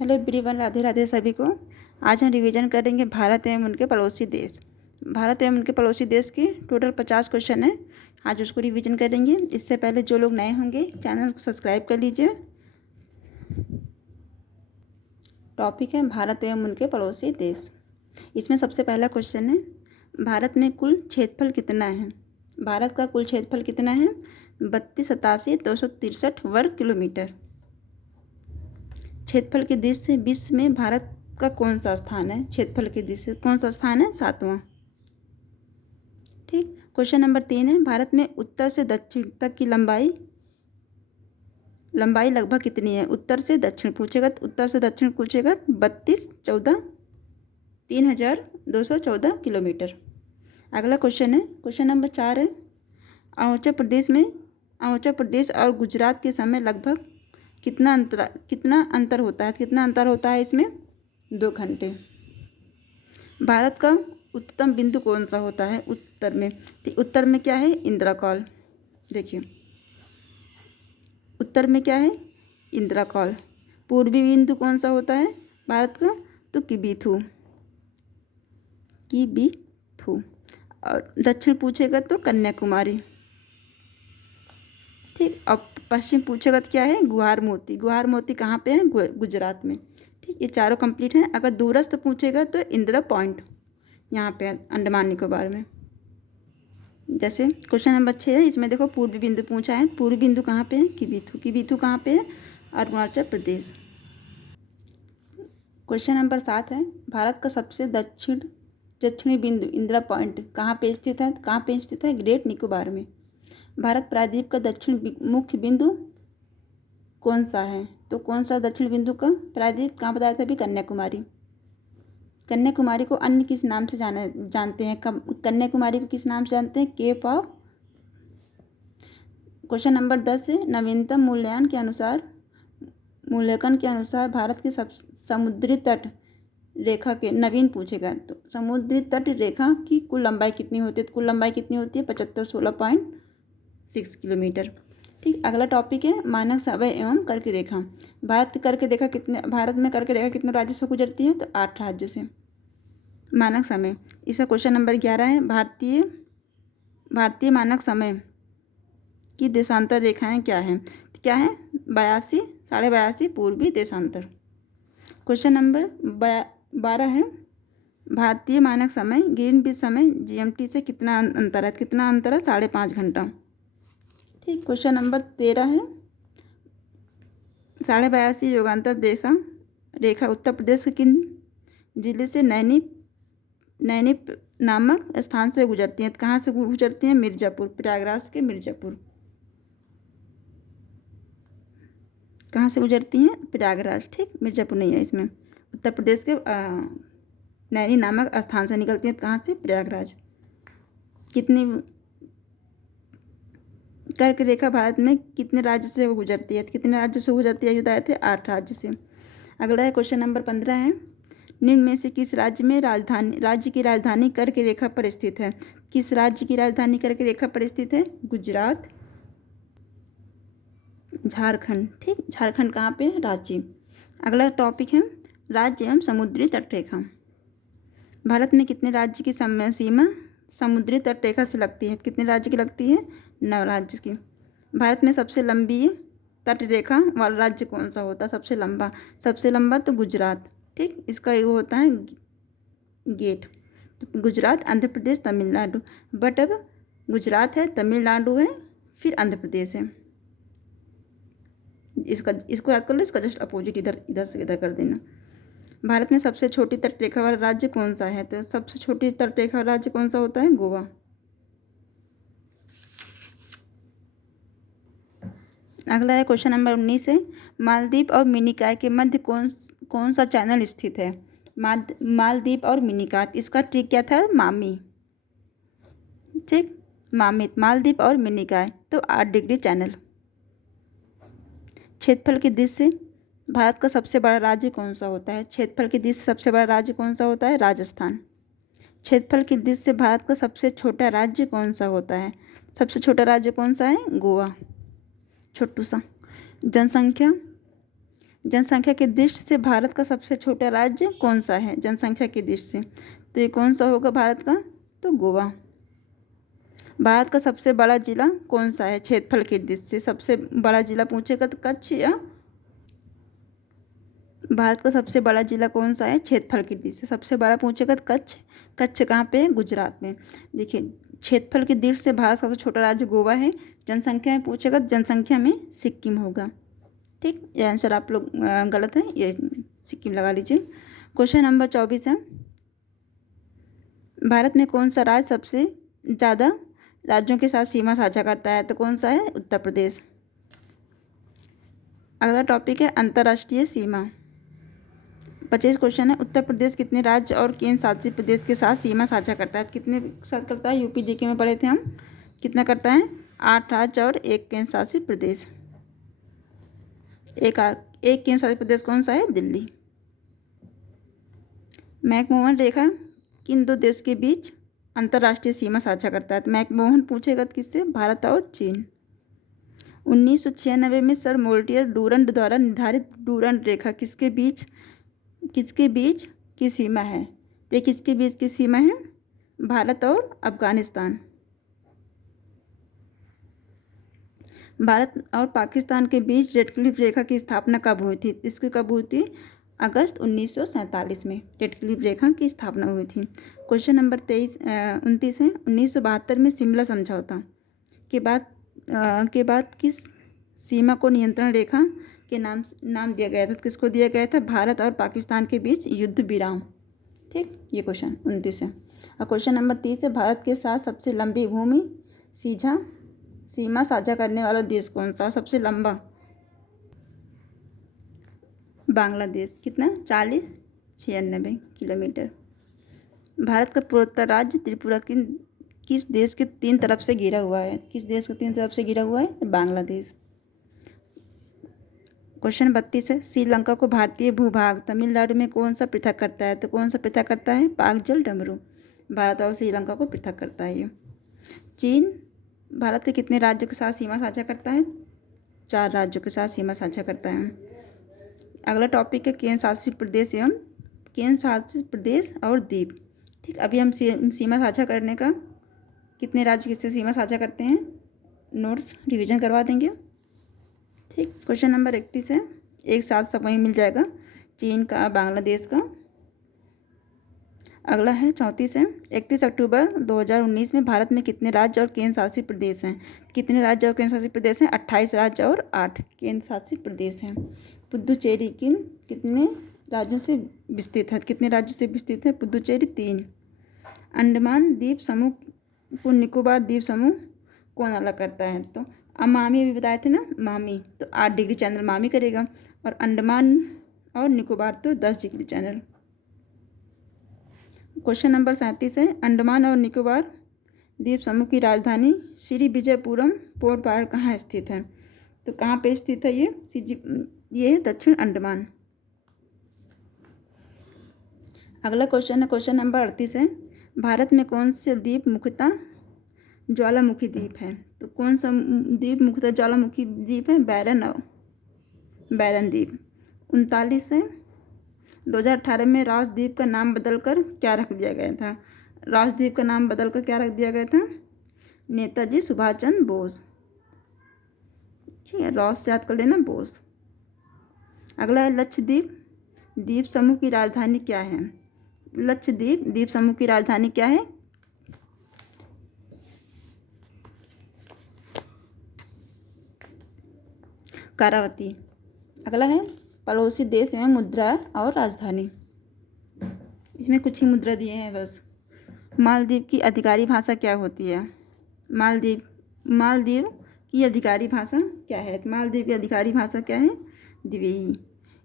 Hello everyone, Radhe Radhe सभी को। आज हम रिवीजन करेंगे भारत एवं उनके पड़ोसी देश। भारत एवं उनके पड़ोसी देश के टोटल 50 क्वेश्चन है। आज उसको रिवीजन करेंगे। इससे पहले जो लोग नए होंगे चैनल को सब्सक्राइब कर लीजिए। टॉपिक है भारत एवं उनके पड़ोसी देश। इसमें सबसे पहला क्वेश्चन है, भारत में कुल क्षेत्रफल कितना है। भारत का कुल क्षेत्रफल कितना है? 32,87,263 वर्ग किलोमीटर। क्षेत्रफल की दृष्टि से विश्व में भारत का कौन सा स्थान है? क्षेत्रफल की दृष्टि से कौन सा स्थान है? 7वां। ठीक। क्वेश्चन नंबर 3 है, भारत में उत्तर से दक्षिण तक की लंबाई लगभग कितनी है? उत्तर से दक्षिण पूछेगा तो उत्तर से दक्षिण पूछेगा 3,214 किलोमीटर। अगला क्वेश्चन है, क्वेश्चन नंबर 4 है, अरुणाचल प्रदेश और गुजरात के समय लगभग कितना अंतर होता है? कितना अंतर होता है इसमें? 2 घंटे। भारत का उच्चतम बिंदु कौन सा होता है? उत्तर में। तो उत्तर में क्या है? इंदिरा कॉल। देखिए उत्तर में क्या है? इंदिरा कॉल। पूर्वी बिंदु कौन सा होता है भारत का? तो किबीथू। और दक्षिण पूछेगा तो कन्याकुमारी। ठीक। अब पश्चिम पूछेगा तो क्या है? गुहार मोती कहाँ पे है? गुजरात में। ठीक। ये चारों कंप्लीट हैं। अगर दूरस्थ पूछेगा तो इंदिरा पॉइंट यहाँ पे है, अंडमान निकोबार में। जैसे क्वेश्चन नंबर 6 है, इसमें देखो पूर्वी बिंदु पूछा है। पूर्वी बिंदु कहाँ पे है? किबीथू कहाँ पे है? अरुणाचल प्रदेश। क्वेश्चन नंबर 7 है, भारत का सबसे दक्षिणी बिंदु इंदिरा पॉइंट कहाँ पे स्थित है? ग्रेट निकोबार में। भारत प्रायद्वीप का दक्षिण मुख्य बिंदु कौन सा है? तो कौन सा दक्षिण बिंदु का प्रायद्वीप कहाँ बताया था अभी? कन्याकुमारी को अन्य किस नाम से जानते हैं? कन्याकुमारी को किस नाम से जानते हैं? Cap of. क्वेश्चन नंबर 10 है, नवीनतम मूल्यांकन के अनुसार भारत के सब समुद्री तट रेखा के नवीन पूछेगा तो समुद्री तट रेखा की कुल लंबाई कितनी होती है? तो कुल लंबाई कितनी होती है? 7516.6 किलोमीटर। ठीक। अगला टॉपिक है, मानक समय एवं कर्क रेखा। भारत में कर्क रेखा कितने राज्य से गुजरती है? तो 8 राज्य से। मानक समय, इसका क्वेश्चन नंबर 11 है, भारतीय मानक समय की देशांतर रेखाएं क्या हैं? क्या है? 82, 82.5 पूर्वी देशांतर। क्वेश्चन नंबर 12 है, भारतीय मानक समय ग्रीनविच समय GMT से कितना अंतर है? 5.5 घंटा। ठीक। क्वेश्चन नंबर 13 है, 82.5 योगांतर रेखा उत्तर प्रदेश के किन जिले से नैनी नामक स्थान से गुजरती हैं? कहाँ से गुजरती हैं? मिर्ज़ापुर, प्रयागराज के मिर्ज़ापुर। कहाँ से गुजरती हैं? प्रयागराज। ठीक। मिर्ज़ापुर नहीं है इसमें। उत्तर प्रदेश के नैनी नामक स्थान से निकलती हैं। कहाँ से? प्रयागराज। कितनी कर्क रेखा भारत में कितने राज्य से गुजरती है? कितने राज्य से गुजरती है? बताए थे 8 राज्य से। अगला है क्वेश्चन नंबर 15 है, निम्न में से किस राज्य की राजधानी कर्क रेखा पर स्थित है? किस राज्य की राजधानी कर्क रेखा पर स्थित है? गुजरात, झारखंड। ठीक। झारखंड कहाँ पे? रांची। अगला टॉपिक है, राज्य एवं समुद्री तटरेखा। भारत में कितने राज्य की सीमा समुद्री तटरेखा से लगती है? कितने राज्य की लगती है? 9 राज्य की। भारत में सबसे लंबी तटरेखा वाला राज्य कौन सा होता है? सबसे लंबा तो गुजरात। ठीक। इसका वो होता है गेट। तो गुजरात, आंध्र प्रदेश, तमिलनाडु। बट अब गुजरात है, तमिलनाडु है, फिर आंध्र प्रदेश है। इसको याद कर लो। इसका जस्ट अपोजिट इधर से इधर कर देना। भारत में सबसे छोटी तटरेखा वाला राज्य कौन सा है? तो सबसे छोटी तटरेखा वाला राज्य कौन सा होता है? गोवा। अगला है क्वेश्चन नंबर 19 है, मालदीव और मिनिकॉय के मध्य कौन सा चैनल स्थित है? मालदीव और मिनिकॉय, इसका ट्रिक क्या था? मामी। ठीक। मालदीव और मिनिकॉय तो 8 डिग्री चैनल। क्षेत्रफल की दृष्टि से भारत का सबसे बड़ा राज्य कौन सा होता है? क्षेत्रफल की दृष्टि से सबसे बड़ा राज्य कौन सा होता है? राजस्थान। क्षेत्रफल की दृष्टि से भारत का सबसे छोटा राज्य कौन सा होता है? सबसे छोटा राज्य कौन सा है? गोवा, छोटू सा। जनसंख्या जनसंख्या की दृष्टि से भारत का सबसे छोटा राज्य कौन सा है? जनसंख्या की दृष्टि से तो ये कौन सा होगा भारत का? तो गोवा। भारत का सबसे बड़ा जिला कौन सा है क्षेत्रफल की दृष्टि से? सबसे बड़ा जिला पूछेगा तो कच्छ या भारत का सबसे बड़ा जिला कौन सा है क्षेत्रफल की दृष्टि से? सबसे बड़ा पूछेगा तो कच्छ। कच्छ कहाँ पे है? गुजरात में। देखिए क्षेत्रफल की दृष्टि से भारत का सबसे छोटा राज्य गोवा है। जनसंख्या में पूछेगा तो जनसंख्या में सिक्किम होगा। ठीक, ये आंसर आप लोग गलत है, ये सिक्किम लगा लीजिए। क्वेश्चन नंबर 24 है, भारत में कौन सा राज्य सबसे ज़्यादा राज्यों के साथ सीमा साझा करता है? तो कौन सा है? उत्तर प्रदेश। अगला टॉपिक है अंतर्राष्ट्रीय सीमा। 25 क्वेश्चन है, उत्तर प्रदेश कितने राज्य और केंद्र शासित प्रदेश के साथ सीमा साझा करता है? कितने साथ करता है? यूपी जीके में पढ़े थे हम। कितना करता है? 8 राज्य और 1 केंद्र शासित प्रदेश। एक केंद्र शासित प्रदेश कौन सा है? दिल्ली। मैकमोहन रेखा किन दो देश के बीच अंतर्राष्ट्रीय सीमा साझा करता है? तो मैकमोहन पूछेगा किससे? भारत और चीन। 1996 में सर मोल्टियर डूरंड द्वारा निर्धारित डूरंड रेखा किसके बीच की सीमा है? ये किसके बीच की सीमा है? भारत और अफगानिस्तान। भारत और पाकिस्तान के बीच रेड क्लिफ रेखा की स्थापना कब हुई थी? इसकी कब हुई थी? अगस्त 1947 में रेड क्लिफ रेखा की स्थापना हुई थी। क्वेश्चन नंबर 29 है, 1972 में शिमला समझौता के बाद किस सीमा को नियंत्रण रेखा के नाम दिया गया था? किसको दिया गया था? भारत और पाकिस्तान के बीच युद्ध विराम। ठीक, ये क्वेश्चन 29 है। और क्वेश्चन नंबर 30 है, भारत के साथ सबसे लंबी भूमि सीमा साझा करने वाला देश कौन सा? सबसे लंबा बांग्लादेश। कितना? 4096 किलोमीटर। भारत का पूर्वोत्तर राज्य त्रिपुरा किस देश के 3 तरफ से घिरा हुआ है? किस देश के 3 तरफ से घिरा हुआ है? तो बांग्लादेश। क्वेश्चन 32 है, श्रीलंका को भारतीय भूभाग तमिलनाडु में कौन सा पृथक करता है? तो कौन सा पृथक करता है? पाकजल डमरू। भारत और श्रीलंका को पृथक करता है ये। चीन भारत के कितने राज्यों के साथ सीमा साझा करता है? 4 राज्यों के साथ सीमा साझा करता है। अगला टॉपिक है केंद्र शासित प्रदेश और द्वीप। ठीक, अभी हम सीमा साझा करने का कितने राज्य किससे सीमा साझा करते हैं नोट्स रिवीजन करवा देंगे। ठीक, क्वेश्चन नंबर 31 है, एक साथ सब वहीं मिल जाएगा, चीन का, बांग्लादेश का। अगला है 34 है, 31 अक्टूबर 2019 में भारत में कितने राज्य और केंद्र शासित प्रदेश हैं? कितने राज्य और केंद्र शासित प्रदेश हैं? 28 राज्य और 8 केंद्र शासित प्रदेश हैं। पुदुचेरी कितने राज्यों से विस्तृत है? कितने राज्यों से विस्तृत है पुदुचेरी? 3। अंडमान द्वीप समूह को निकोबार द्वीप समूह कौन अलग करता है? तो अमामी अभी बताए थे ना, मामी, तो 8 डिग्री चैनल मामी करेगा, और अंडमान और निकोबार तो 10 डिग्री चैनल। क्वेश्चन नंबर 37 है, अंडमान और निकोबार द्वीप समूह की राजधानी श्री विजयपुरम पोर्ट ब्लेयर कहाँ स्थित है? तो कहाँ पे स्थित है ये है दक्षिण अंडमान। अगला क्वेश्चन है, क्वेश्चन नंबर 38 है, भारत में कौन से द्वीप मुख्यतः ज्वालामुखी द्वीप है? तो कौन सा द्वीप मुख्यतः ज्वालामुखी द्वीप है? बैरन द्वीप। 39 है, 2018 में राजद्वीप का नाम बदलकर क्या रख दिया गया था? राजद्वीप का नाम बदलकर क्या रख दिया गया था? नेताजी सुभाष चंद्र बोस। ठीक है, राज से याद कर लेना, बोस। अगला है लक्षद्वीप द्वीप समूह की राजधानी क्या है? लक्षद्वीप द्वीप समूह की राजधानी क्या है? कारावती। अगला है पड़ोसी देश एवं मुद्रा और राजधानी। इसमें कुछ ही मुद्रा दिए हैं बस। मालदीव की अधिकारी भाषा क्या होती है? मालदीव की अधिकारी भाषा क्या है? मालदीव की अधिकारी भाषा क्या है? द्विवेही।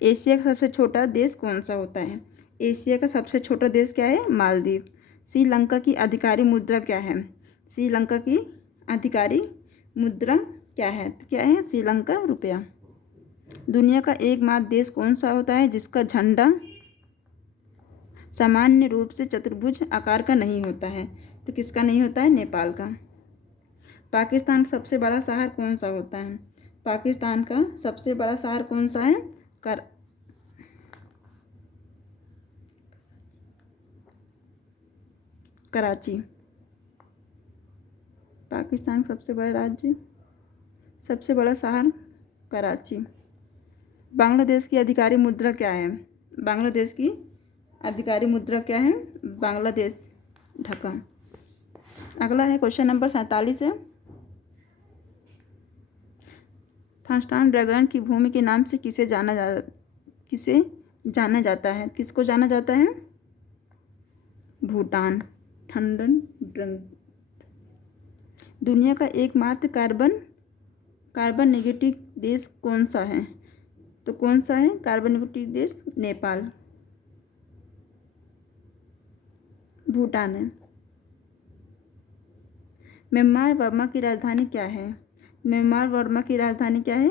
एशिया का सबसे छोटा देश कौन सा होता है? एशिया का सबसे छोटा देश क्या है? मालदीव। श्रीलंका की अधिकारी मुद्रा क्या है? श्रीलंका की अधिकारी मुद्रा क्या है? तो क्या है? श्रीलंका रुपया। दुनिया का एकमात्र देश कौन सा होता है जिसका झंडा सामान्य रूप से चतुर्भुज आकार का नहीं होता है? तो किसका नहीं होता है? नेपाल का। पाकिस्तान का सबसे बड़ा शहर कौन सा होता है? पाकिस्तान का सबसे बड़ा शहर कौन सा है? कर कराची। पाकिस्तान का सबसे बड़ा राज्य, सबसे बड़ा शहर कराची। बांग्लादेश की आधिकारिक मुद्रा क्या है? बांग्लादेश की आधिकारिक मुद्रा क्या है? बांग्लादेश ढका। अगला है क्वेश्चन नंबर 47 है। थास्टान ड्रैगन की भूमि के नाम से किसे जाना जाता है? किसको जाना जाता है? भूटान। ठंडन ड्रंग। दुनिया का एकमात्र कार्बन नेगेटिव देश कौन सा है? तो कौन सा है कार्बन नेगेटिव देश? नेपाल। भूटान है। म्यांमार वर्मा की राजधानी क्या है? म्यांमार वर्मा की राजधानी क्या है?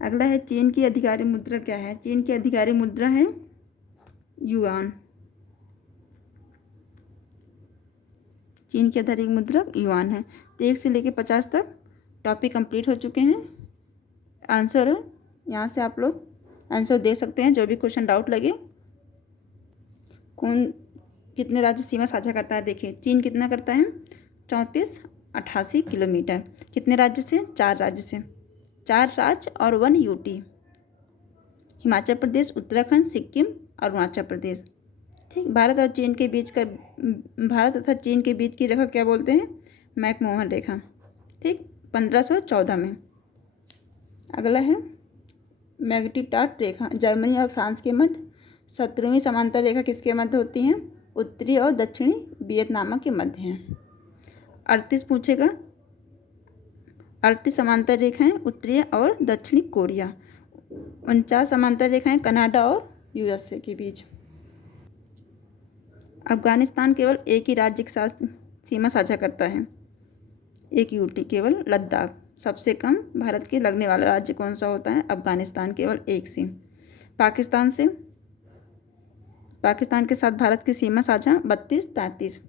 अगला है चीन की आधिकारिक मुद्रा क्या है? चीन की आधिकारिक मुद्रा है युआन। चीन की आधारिक मुद्रा युआन है। तो 1 से लेकर 50 तक टॉपिक कंप्लीट हो चुके हैं। आंसर यहाँ से आप लोग आंसर दे सकते हैं जो भी क्वेश्चन डाउट लगे। कौन कितने राज्य सीमा साझा करता है? देखिए चीन कितना करता है? 3488 किलोमीटर। कितने राज्य से? 4 राज्य से। 4 राज्य और 1 यूटी। हिमाचल प्रदेश, उत्तराखंड, सिक्किम, अरुणाचल प्रदेश। ठीक। भारत तथा चीन के बीच की रेखा क्या बोलते हैं? मैकमोहन रेखा। ठीक। 1514 में। अगला है मैग्टिटाट रेखा, जर्मनी और फ्रांस के मध्य। 17वीं समांतर रेखा किसके मध्य होती है? उत्तरी और दक्षिणी वियतनाम के मध्य है। 38 पूछेगा। 38 समांतर रेखाएं उत्तरी और दक्षिणी कोरिया। 49 समांतर रेखाएं कनाडा और यूएसए के बीच। अफगानिस्तान केवल एक ही राज्य के साथ सीमा साझा करता है, एक यूटी, केवल लद्दाख। सबसे कम भारत के लगने वाला राज्य कौन सा होता है? अफगानिस्तान, केवल एक से। पाकिस्तान के साथ भारत की सीमा साझा 32-33।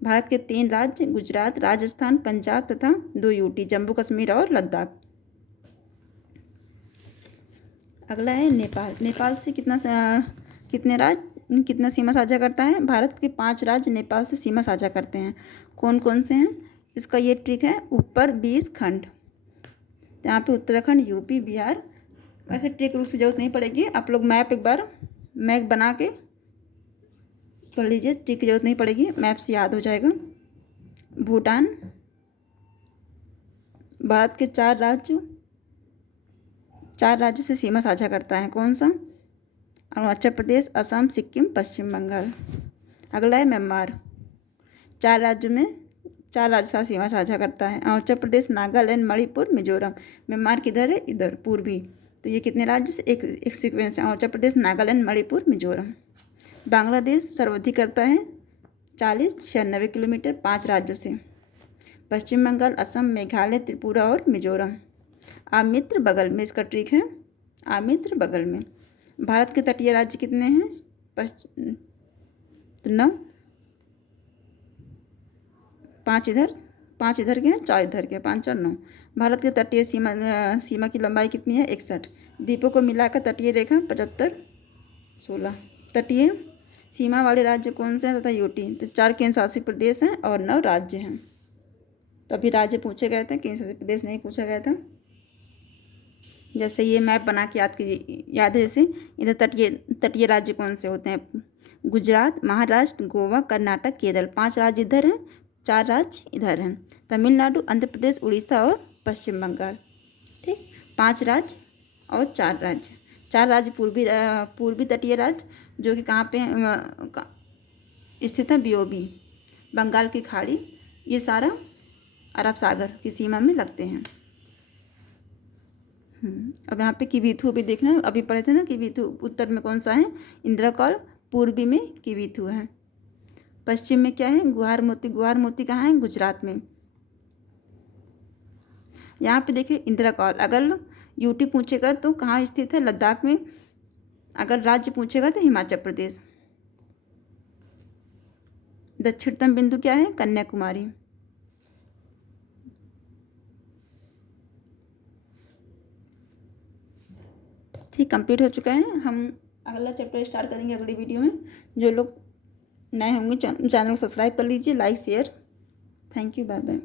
भारत के 3 राज्य गुजरात, राजस्थान, पंजाब तथा 2 यूटी जम्मू कश्मीर और लद्दाख। अगला है नेपाल। नेपाल से कितना सीमा साझा करता है? भारत के 5 राज्य नेपाल से सीमा साझा करते हैं। कौन कौन से हैं? इसका ये ट्रिक है, ऊपर 20 खंड। यहाँ पे उत्तराखंड, यूपी, बिहार। वैसे ट्रिक रूप से जरूरत नहीं पड़ेगी, आप लोग एक बार मैप बना के कर लीजिए, ट्रिक की जरूरत नहीं पड़ेगी, मैप से याद हो जाएगा। भूटान। भारत के 4 राज्य से सीमा साझा करता है। कौन सा? अरुणाचल प्रदेश, असम, सिक्किम, पश्चिम बंगाल। अगला है म्यांमार। 4 राज्य से सीमा साझा करता है। अरुणाचल प्रदेश, नागालैंड, मणिपुर, मिजोरम। म्यांमार किधर है? इधर पूर्वी। तो ये कितने राज्य से? एक सीक्वेंस है, अरुणाचल प्रदेश, नागालैंड, मणिपुर, मिजोरम। बांग्लादेश सर्वाधिक करता है 4096 किलोमीटर, 5 राज्यों से। पश्चिम बंगाल, असम, मेघालय, त्रिपुरा और मिजोरम। आमित्र बगल में, इसका ट्रिक है आमित्र बगल में। भारत के तटीय राज्य कितने हैं? 9। 5 इधर के हैं, 4 इधर के, 5 और 9। भारत के तटीय सीमा की लंबाई कितनी है? 61। द्वीपों को मिलाकर तटीय रेखा 75-16। तटीय सीमा वाले राज्य कौन से हैं तथा यूटी? तो 4 केंद्र शासित प्रदेश हैं और 9 राज्य हैं। तभी राज्य पूछे गए थे, केंद्र शासित प्रदेश नहीं पूछा गया था। जैसे ये मैप बना के याद कीजिए, याद है जैसे इधर तटीय राज्य कौन से होते हैं? गुजरात, महाराष्ट्र, गोवा, कर्नाटक, केरल। 5 राज्य इधर हैं, 4 राज्य इधर हैं। तमिलनाडु, आंध्र प्रदेश, उड़ीसा और पश्चिम बंगाल। ठीक। 5 राज्य और 4 राज्य। 4 राज्य पूर्वी तटीय राज्य जो कि कहाँ पे स्थित है? बीओबी, बंगाल की खाड़ी। ये सारा अरब सागर की सीमा में लगते हैं। अब यहाँ पे किवीथु भी देखना, अभी पढ़े थे ना किवीथु। उत्तर में कौन सा है? इंद्रकौल। पूर्वी में किवीथु है। पश्चिम में क्या है? गुहार मोती। गुहार मोती कहाँ है? गुजरात में। यहाँ पे देखिए इंद्रकौल। अगर यूटी पूछेगा तो कहाँ स्थित है? लद्दाख में। अगर राज्य पूछेगा तो हिमाचल प्रदेश। दक्षिणतम बिंदु क्या है? कन्याकुमारी। ठीक, कंप्लीट हो चुका है। हम अगला चैप्टर स्टार्ट करेंगे अगली वीडियो में। जो लोग नए होंगे चैनल को सब्सक्राइब कर लीजिए, like share. Thank you, bye bye.